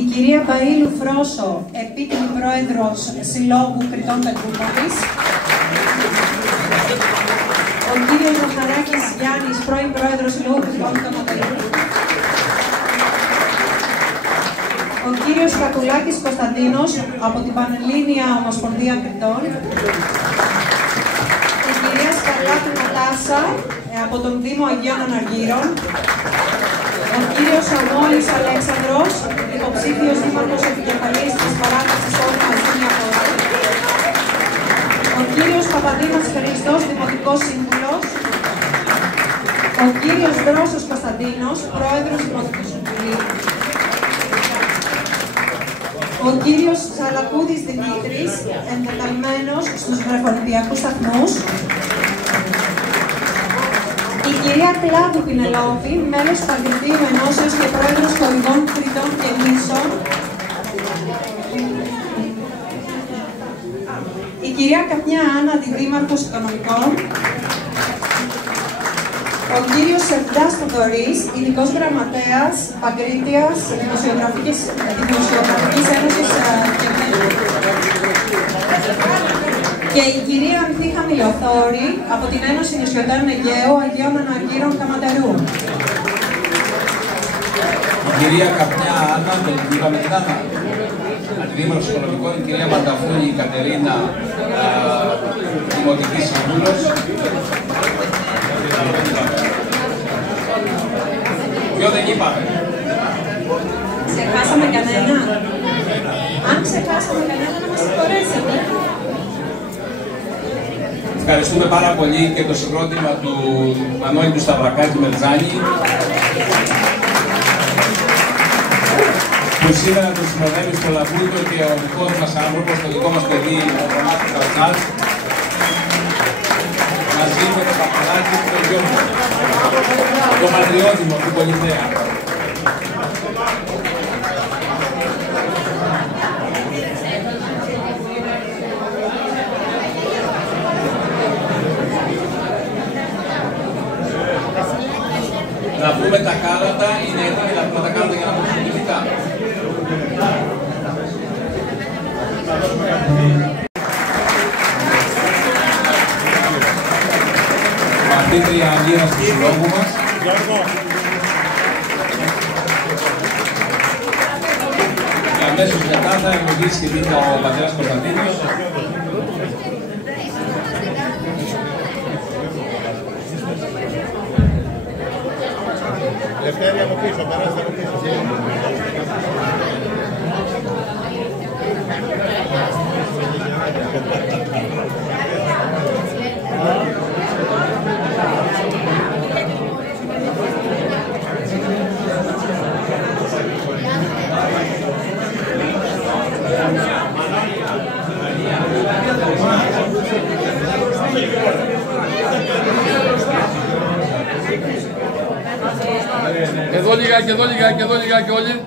η κυρία Μπαΐλου Φρόσο, επίτιμη πρόεδρος Συλλόγου Κρητών Πετρούπολης, ο κύριος Ζαχαράκης Γιάννης, πρώην πρόεδρος Συλλόγου Κρητών Καματερού, ο κύριος Κακουλάκης Κωνσταντίνος από την Πανελλήνια Ομοσπονδία Κρητών, η κυρία Σκαρλάτου Νατάσα από τον Δήμο Αγίων Αναργύρων, ο κύριος Αμόλης Αλέξανδρος, υποψήφιος δήμαρχος επικεφαλής της παράταξης Όλη Μαζί Μια Φορά, ο κύριος Παπαδήμας Χριστός, δημοτικός σύμβουλος, ο κύριος Δρόσος Κωνσταντίνος, πρόεδρος Δημοτικού Συμβουλίου, ο κύριος Σαλακούδης Δημήτρης, εντεταλμένος στους βρεφονιπιακούς σταθμούς, η κυρία Κλάδου Πινελόπη, μέλος του Παγκριτήριου Ενώσεως και πρόεδρος χορηγών Κρητών και Νήσων, η κυρία Καπνιά Άννα, αντιδήμαρχος Οικονομικών, ο κύριος Σερντάς Θοδωρής, ειδικός γραμματέας Παγκρίτιας Δημοσιογραφικής Ένωσης και η κυρία Ανθή Χαμηλοθόρη από την Ένωση Νησιωτών Αιγαίου Αγίων Αναργύρων Καματερού. Η κυρία Καπνιά Άννα, τον είπαμε την Άννα, αντιδήμαρχος Οικονομικών, η κυρία Μανταφούνη Κατερίνα, δημοτική σύμβουλος. Ποιο δεν είπαμε? Ξεχάσαμε κανένα? Αν ξεχάσαμε κανένα, να μας συγχωρέσετε. Ευχαριστούμε πάρα πολύ και το συγκρότημα του Μανώλη του Σταυρακάκη Μερτζάνη, που σήμερα τον συνοδεύει στο Λαβούτο και ο δικός μας άνθρωπος, το δικό μας παιδί, ο Ρωμάτος Καρτσάς, μαζί με το Παπαδάκι και το γιο μου, το πατριώτημο του Πολυθέα. Να πούμε τα κάλατα, είναι έτοιμοι να πούμε τα κάλατα για να πούμε συντηρητικά. Μαθήτρια Αγίας του Συλλόγου μας. Και αμέσως μετά θα ευλογήσει τη βήτα ο πατέρας Κωνσταντίνος. Λευτέρη από πίσω, περάστε από πίσω. Εδώ λιγάκι, εδώ λιγάκι, εδώ λιγάκι όλοι.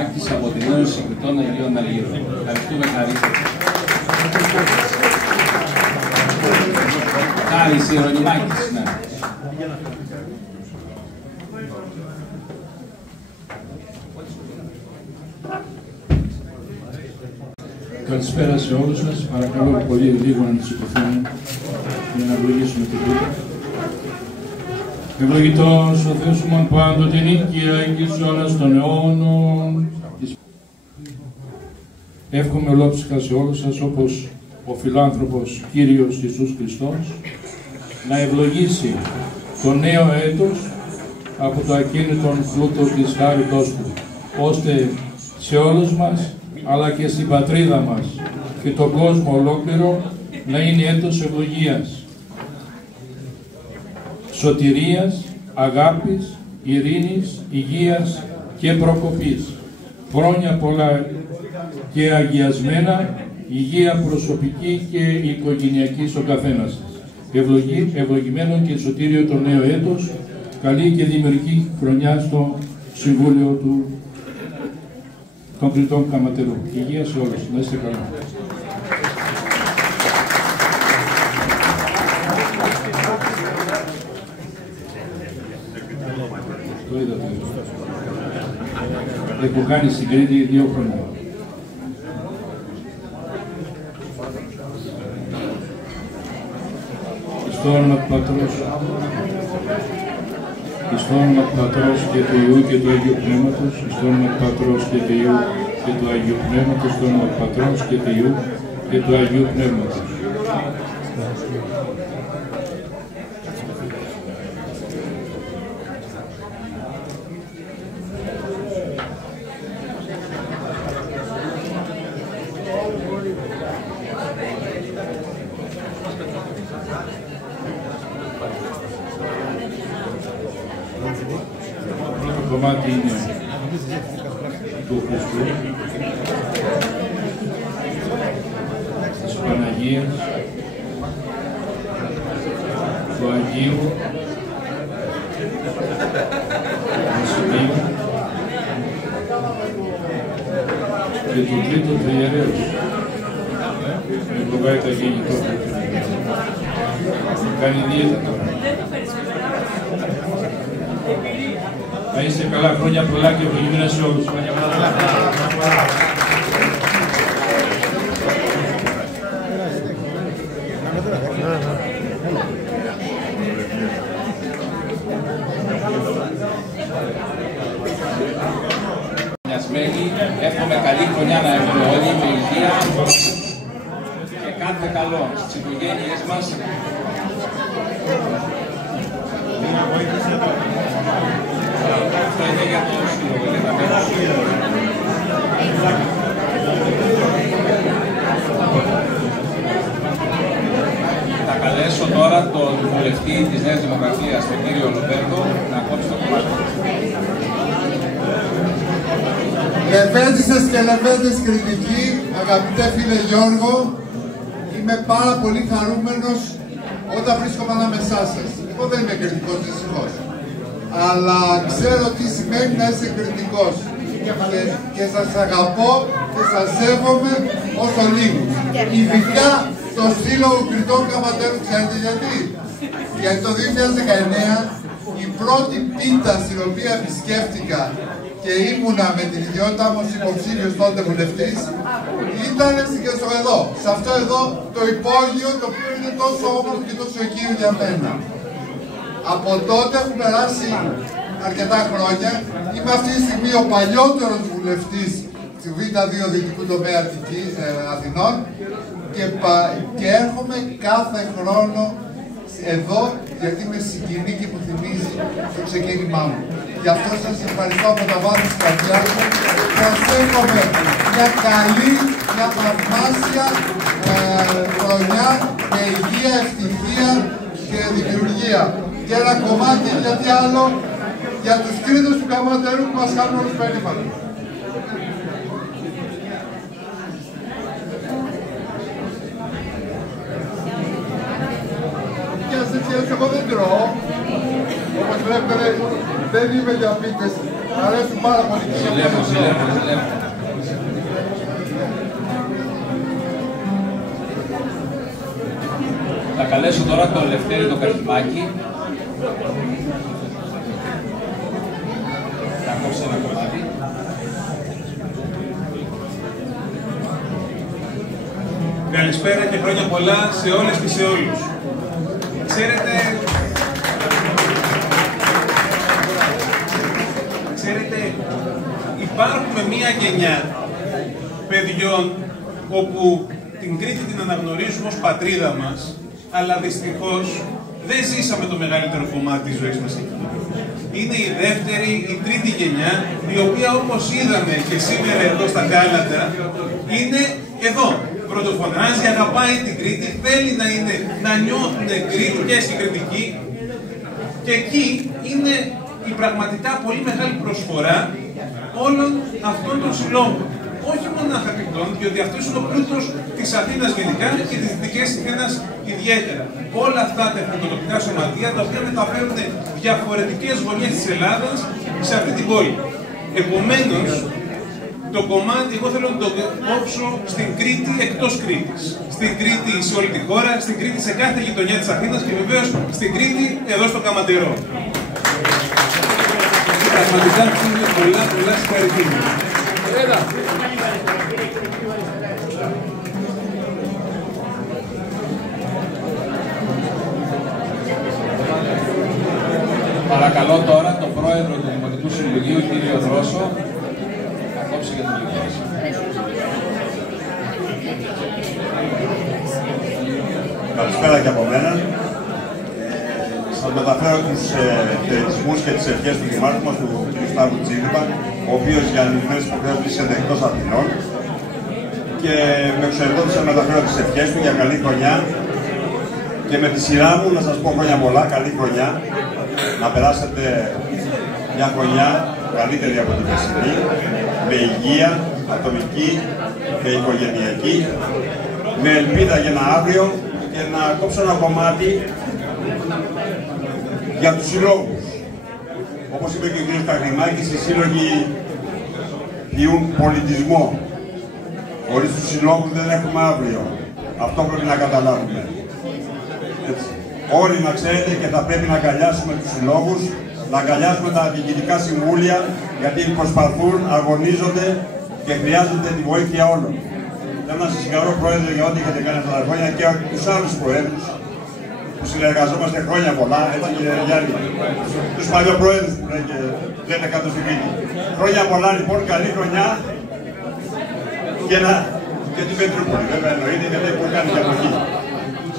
Ιερονιμάκης από την Ένωση Συγκριτών Αγίων Αργύρων. Ευχαριστούμε, Χαρίς. Χάρης Ιερονιμάκης, ναι. Καλησπέρα σε όλους σας. Παρακαλώ πολύ λίγο να σηκωθούμε για να ευλογήσουμε την τούτα. Ευλογητός ο Θεός ημών πάντοτε νίκαια και εις αιώνας των αιώνων. Εύχομαι ολόψυχα σε όλους σας, όπως ο φιλάνθρωπος Κύριος Ιησούς Χριστός, να ευλογήσει το νέο έτος από το ακίνητον φρούτο της χάριτός Του, ώστε σε όλους μας, αλλά και στην πατρίδα μας και τον κόσμο ολόκληρο, να είναι έτος ευλογίας, σωτηρίας, αγάπης, ειρήνης, υγείας και προκοπής. Χρόνια πολλά και αγιασμένα, υγεία προσωπική και οικογενειακή στον καθένα σας. Ευλογημένο και σωτήριο το νέο έτος, καλή και δημιουργική χρονιά στο Συμβούλιο των Κρητών Καματερού. Υγεία σε όλους. Να είστε καλά. Το είδατε. Έχω κάνει στην Κρήτη 2 χρόνια. Στο όνομα του Πατρός, στο όνομα του Πατρός και του Υιού και του Αγίου Πνεύματος, στο όνομα του Πατρός και του Υιού και του Αγίου Πνεύματος, στο όνομα του Πατρός και του Υιού και του Αγίου Πνεύματος. Το κομμάτι είναι του Χριστού, της Παναγίας, του Αγίου, του Βασιλείου και του τρίτου του ιερέως. Με κοβάει τα γέννη τότε. Κάνει δίαιτα τώρα. Να είστε καλά, χρόνια πολλά και ευλογημένα σε όλους. Εύχομαι καλή χρονιά να έχουμε όλοι με υγεία και κάθε καλό στις οικογένειες μας. Αυτό είναι για το σύλλογο. Θα καλέσω τώρα τον βουλευτή της Νέας Δημοκρατίας, τον κύριο Λοπέρδο, να κόψει το κομμάτι. Λεβέντισες και λεβέντες κριτικοί, αγαπητέ φίλε Γιώργο, είμαι πάρα πολύ χαρούμενος όταν βρίσκομαι ανάμεσά σας. Εγώ δεν είμαι κριτικός, δυστυχώς. Αλλά ξέρω τι σημαίνει να είσαι κριτικός. Και σας αγαπώ και σας σέβομαι όσο λίγους. Ειδικά το Σύλλογο Κρητών Καματερού. Ξέρετε γιατί? Γιατί το 2019 η πρώτη πίτα στην οποία επισκέφτηκα και ήμουνα με την ιδιότητά μου ως υποψήφιος τότε βουλευτής, ήταν εδώ, σε αυτό εδώ το υπόγειο, το οποίο είναι τόσο όμορφο και τόσο οικείο για μένα. Από τότε έχουν περάσει αρκετά χρόνια. Είμαι αυτή τη στιγμή ο παλιότερος βουλευτής του Β2 Δυτικού Τομέα Αθηνών και έρχομαι κάθε χρόνο εδώ γιατί με συγκινεί και μου θυμίζει το ξεκίνημά μου. Γι' αυτό σας ευχαριστώ από τα βάθη της καρδιάς μου και σας εύχομαι μια καλή, μια θαυμάσια χρονιά με υγεία, ευτυχία και δημιουργία. Και ένα κομμάτι, γιατί άλλο, για τους Κρήτες του Καματερού που μας κάνουν όλους περήφανοι. Και ας έτσι, εγώ δεν τρώω, όπως βλέπετε Δεν είμαι για πίτες. Μ' αρέσουν πάρα πολύ. Ζηλεύω. Θα καλέσω τώρα τον Λευτέρη τον Καρχημάκη. Θα κόψει ένα κομμάτι. Καλησπέρα και χρόνια πολλά σε όλες και σε όλους. Ξέρετε, υπάρχουμε μία γενιά παιδιών όπου την Κρήτη την αναγνωρίζουμε ως πατρίδα μας, αλλά δυστυχώς δεν ζήσαμε το μεγαλύτερο κομμάτι της ζωής μας εκεί. Είναι η δεύτερη, η τρίτη γενιά, η οποία όπως είδαμε και σήμερα εδώ στα Κάλαντα, είναι εδώ. Πρωτοφωνάζει, αγαπάει την Κρήτη, θέλει να νιώθουν κριτικές και κριτικοί, και εκεί είναι η πραγματικά πολύ μεγάλη προσφορά όλων αυτών των συλλόγων. Όχι μόνο αφεντικών, διότι αυτός είναι ο πλούτος της Αθήνας γενικά και της Δυτικής Αθήνας ιδιαίτερα. Όλα αυτά τα εθνοτοπικά σωματεία, τα οποία μεταφέρουν διαφορετικές γωνιές της Ελλάδας σε αυτή την πόλη. Επομένως, το κομμάτι εγώ θέλω να το κόψω στην Κρήτη εκτός Κρήτης. Στην Κρήτη σε όλη τη χώρα, στην Κρήτη σε κάθε γειτονιά της Αθήνας και βεβαίως στην Κρήτη εδώ στο Καματερό. Πραγματικά είναι πολλά συγχαρητήρια. Παρακαλώ τώρα τον πρόεδρο του Δημοτικού Συμβουλίου, κύριο Δρόσο, να κόψει για τον κύριο. Καλησπέρα και από μένα. Σας μεταφέρω τους χαιρετισμούς και τις ευχές του Δημάρχου μας, του κ. Σταύρου Τσίλιπα, ο οποίος για νυχτές υποχρεώσεις είναι εκτός Αθηνών. Και με εξωτερικό σας μεταφέρω τις ευχές του για καλή χρονιά. Και με τη σειρά μου να σας πω χρόνια πολλά, καλή χρονιά. Να περάσετε μια χρονιά καλύτερη από την περσινή, με υγεία, ατομική και οικογενειακή, με ελπίδα για ένα αύριο και να κόψω ένα κομμάτι για τους συλλόγους. Όπως είπε και ο κ. Καρχημάκης, οι σύλλογοι ποιούν πολιτισμό. Χωρίς τους συλλόγους δεν έχουμε αύριο. Αυτό πρέπει να καταλάβουμε. Έτσι. Όλοι να ξέρετε και θα πρέπει να αγκαλιάσουμε τους συλλόγους, να αγκαλιάσουμε τα διοικητικά συμβούλια, γιατί προσπαθούν, αγωνίζονται και χρειάζονται τη βοήθεια όλων. Θέλω να σας συγχαρώ, Πρόεδρε, για ό,τι έχετε κάνει αυτά τα χρόνια και τους άλλους Προέδρους που συνεργαζόμαστε χρόνια πολλά, έτσι κύριε Γιάννη. Τους παλιοπροέδρους που λένε κάτω στη Κρήτη. Χρόνια πολλά λοιπόν, καλή χρονιά και την Πετρούπολη, βέβαια εννοείται, γιατί έχουν κάνει και από εκεί.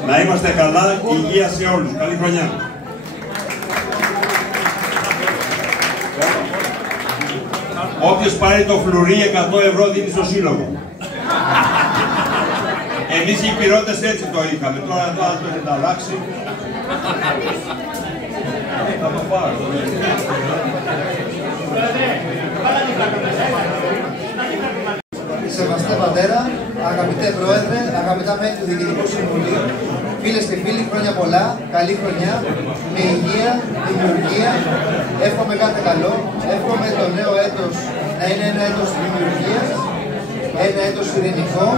Να είμαστε καλά, υγεία σε όλους. Καλή χρονιά. Όποιος πάρει το φλουρί 100 ευρώ δίνει στο σύλλογο. Εμείς οι Υπηρώτες έτσι το είχαμε, τώρα το έχετε αλλάξει. Θα το πάρω. Σεβαστέ Πατέρα, αγαπητέ Πρόεδρε, αγαπητά μέλη του Διοικητικού Συμβουλίου, φίλες και φίλοι, χρόνια πολλά, καλή χρονιά, με υγεία, δημιουργία. Εύχομαι κάθε καλό, εύχομαι το νέο έτος να είναι ένα έτος δημιουργίας, ένα έτος ειρηνικό.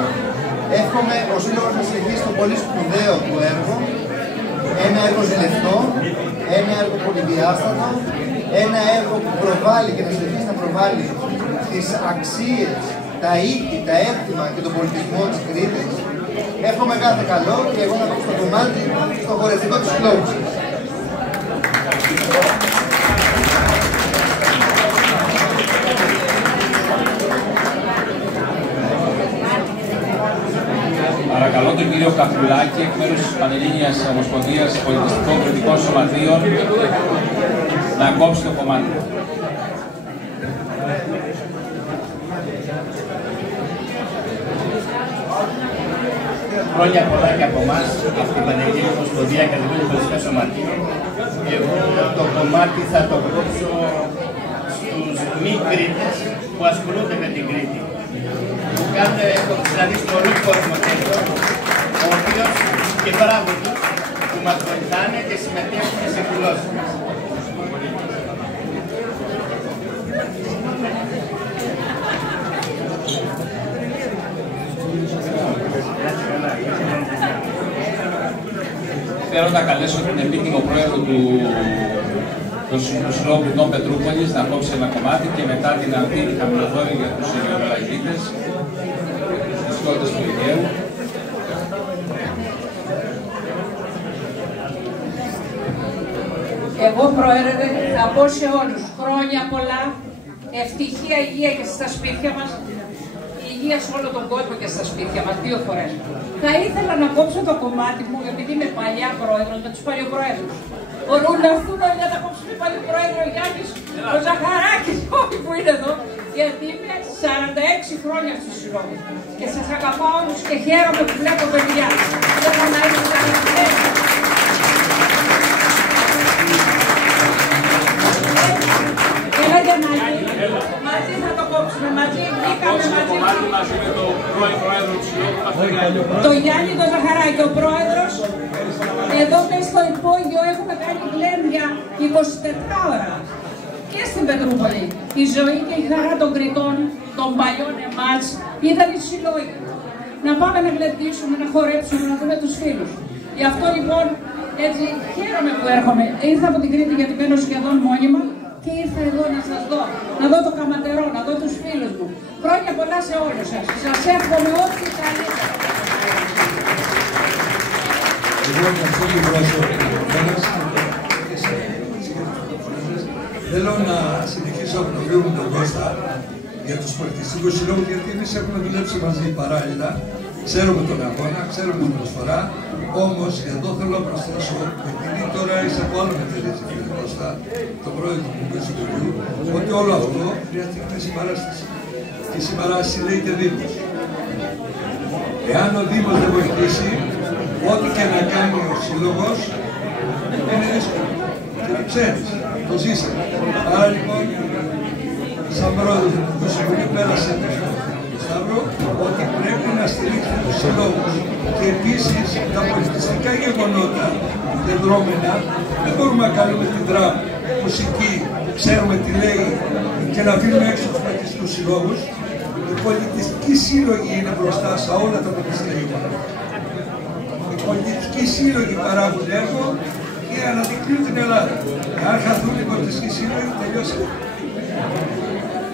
Εύχομαι ο Σύλλογος να συνεχίσει το πολύ σπουδαίο του έργο, ένα έργο ζηλευτό, ένα έργο πολυδιάστατο, ένα έργο που προβάλλει και να συνεχίσει να προβάλλει τις αξίες, τα ήθη, τα έθιμα και τον πολιτισμό της Κρήτης. Εύχομαι κάθε καλό και εγώ να πάω στο κομμάτι στο χορευτικό του συλλόγου σας. Παρακαλώ τον κύριο Καπουλάκη, εκ μέρους της Πανελλήνιας Ομοσπονδίας Πολιτιστικών Κριτικών Σωματείων, να κόψει το κομμάτι. Χρόνια πολλά και από εμάς, από την Πανελλήνια Ομοσπονδία Κατηγορίας Πολιτιστικών Σωματείων. Εγώ το κομμάτι θα το κόψω στους μη Κρήτες που ασχολούνται με την Κρήτη. Έχω συναντήσει πολύ κόσμο τέτοιο, ο οποίος και μπράβο τους που μας βοηθάνε και συμμετέχουν σε εκδηλώσεις μας. Θέλω να καλέσω την επίκοινο πρόεδρο του Συλλόγου Πολιτών Πετρούπολης να κόψει ένα κομμάτι και μετά την Αντίνη χαμηλοφόρη για τους Ελληνοελλαγίτες, τους δυσκότες του Αιγαίου. Εγώ, Πρόεδρε, θα πω σε όλους χρόνια πολλά, ευτυχία, υγεία και στα σπίτια μας, υγεία σε όλο τον κόσμο και στα σπίτια μας, 2 φορές. Θα ήθελα να κόψω το κομμάτι μου, επειδή είμαι παλιά πρόεδρος, με τους παλιοπροέδρους. Μπορούν να έρθουν όλοι να τα κόψουν οι παλιοπροέδροι, ο Γιάννης, ο Ζαχαράκης, όλοι που είναι εδώ, γιατί είμαι 46 χρόνια στους συλλόγους. Και σας αγαπάω όλους και χαίρομαι που βλέπω παιδιά. Δεν θα να είστε καλά. Έλα Γιαννάκη, μαζί θα το κόψουμε, μαζί, βγήκαμε μαζί με τον πρώην πρόεδρο του Συλλόγου, το Γιάννη τον Ζαχαράκη, ο πρόεδρος. Εδώ μέσα στο υπόγειο έχουμε κάνει γλέντια 24 ώρα. Και στην Πετρούπολη. Η ζωή και η χαρά των Κρητών, των παλιών εμάς, ήταν οι συλλόγοι. Να πάμε να γλεντήσουμε, να χορέψουμε, να δούμε τους φίλους. Γι' αυτό λοιπόν, έτσι χαίρομαι που έρχομαι. Ήρθα από την Κρήτη γιατί μένω σχεδόν μόνιμα και ήρθα εδώ να σας δω. Να δω το καματερό, να δω τους φίλους μου. Χρόνια πολλά σε όλους σας. Σας εύχομαι ό,τι καλύτερα. Εγώ ευχαριστώ την πρόσωπη θέλω να συνεχίσω από τον φίλο μου τον Κώστα για τους πολιτιστικούς συλλόγους, γιατί εμείς έχουμε δουλέψει μαζί παράλληλα. Ξέρουμε τον αγώνα, ξέρουμε την προσφορά, όμως εδώ θέλω να προσθέσω, επειδή τώρα είσαι από άλλο μετερίζει, φίλε Κώστα, τον πρόεδρο του Δημοτικού Συμβουλίου, ότι όλο αυτό χρειάζεται να συμπαράσταση. Και η συμπαράσταση λέγεται Δήμος. Εάν ο Δήμος δεν βοηθήσει, ό,τι και να κάνει ο Σύλλογος είναι δύσκολο. Και το ξέρεις, το ζήσαμε. Άρα λοιπόν, σαν πρόεδρος του Δημοτικού Συμβουλίου πέρασε το Σταύρο ότι πρέπει να στηρίξει τους συλλόγους. Και επίσης τα πολιτιστικά γεγονότα δεδρόμενα δεν μπορούμε να κάνουμε την τραπ, μουσική, ξέρουμε τι λέει και να αφήνουμε έξω τους πολιτιστικούς συλλόγους. Οι πολιτιστικοί σύλλογοι είναι μπροστά σε όλα τα πολιτιστικά γεγονότα. Οι πολιτιστικοί σύλλογοι παράγουν έργο και αναδεικνύουν την Ελλάδα. Αν χαθούν οι πολιτιστικοί σύλλογοι, τελειώσαμε.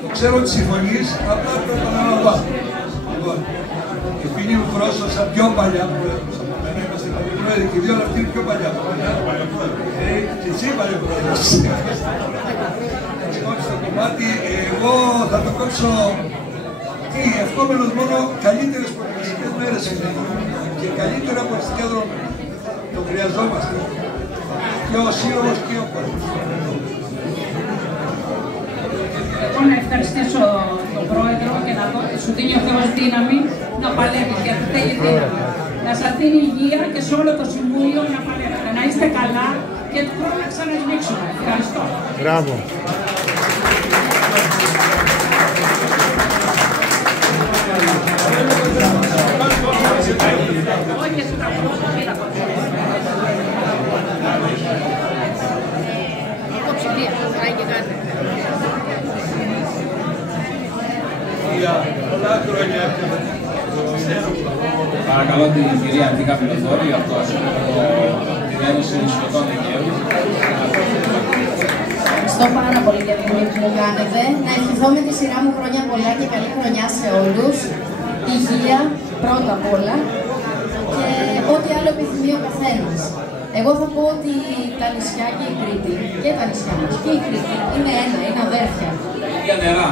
Το ξέρω ότι συμφωνείς, απλά το επαναλαμβάνω. Λοιπόν, η ποινή μου πρόσφασα πιο παλιά πρόεδρος από μένα, είμαστε παλιοπρόεδροι και οι δύο, αλλά αυτή είναι πιο παλιά από μένα. Και εσύ παλιοπρόεδρος. Στο κομμάτι, εγώ θα το κόψω ευχόμενος μόνο καλύτερες πολιτιστικές μέρες και καλύτερα πολιτιστικά δρόμια. Το χρειαζόμαστε. Και ο Σύλλογος και ο κόσμος. Εγώ να ευχαριστήσω τον Πρόεδρο και να σου δίνει ο Θεός δύναμη να παλεύει γιατί θέλει δύναμη. Να σας δίνει υγεία και σε όλο το Συμβούλιο να παλεύετε. Να είστε καλά και του χρόνου να ξανασμίξουμε. Ευχαριστώ. Μπράβο. Παρακαλώ την κυρία Αντίκα Πιλοθόρη από την Ένωση Νησιωτών Αιγαίου. Ευχαριστώ πάρα πολύ για την τιμή που μου κάνετε. Να ευχηθώ με τη σειρά μου χρόνια πολλά και καλή χρονιά σε όλους. Υγεία πρώτα απ' όλα και ό,τι άλλο επιθυμεί ο καθένας. Εγώ θα πω ότι τα νησιά και η Κρήτη και τα νησιά μας και η Κρήτη είναι ένα, είναι αδέρφια. Για νερά.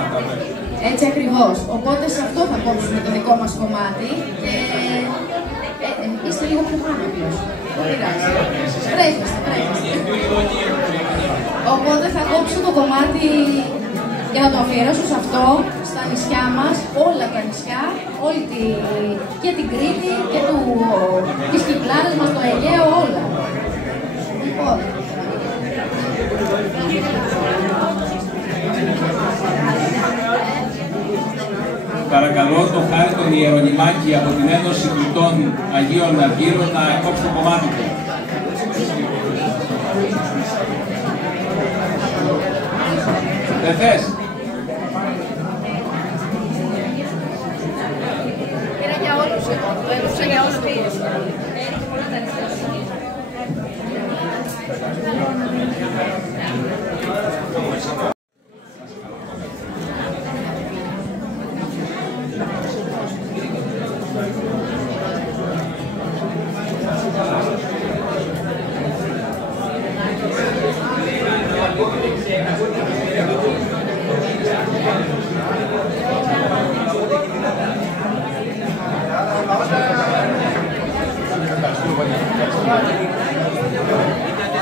Έτσι ακριβώς. Οπότε σε αυτό θα κόψουμε το δικό μας κομμάτι και είστε λίγο πιο πάνω απλώς. Τρέχεστε. Οπότε θα κόψω το κομμάτι για να το αφιερώσω σε αυτό, στα νησιά μας, όλα τα νησιά, και την Κρήτη και τις Κυκλάδες μας, το Αιγαίο, όλα. Λοιπόν. Παρακαλώ το Χάριτον Ιερονυμάκη από την Ένωση Κρητών Αγίων Αργύρων να κόψει το κομμάτι του. Δεν θες. Era για όλους εδώ, το έδωσα για όλους.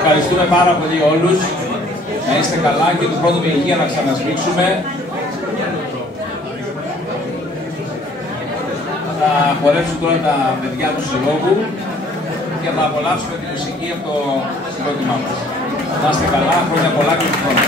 Ευχαριστούμε πάρα πολύ όλους. Να είστε καλά και του πρώτου με υγεία να ξανασμίξουμε. Θα χορέψουν τώρα τα παιδιά του συλλόγου και θα απολαύσουμε τη μουσική από το συγκρότημά μας. Να είστε καλά, χρόνια πολλά και του χρόνου.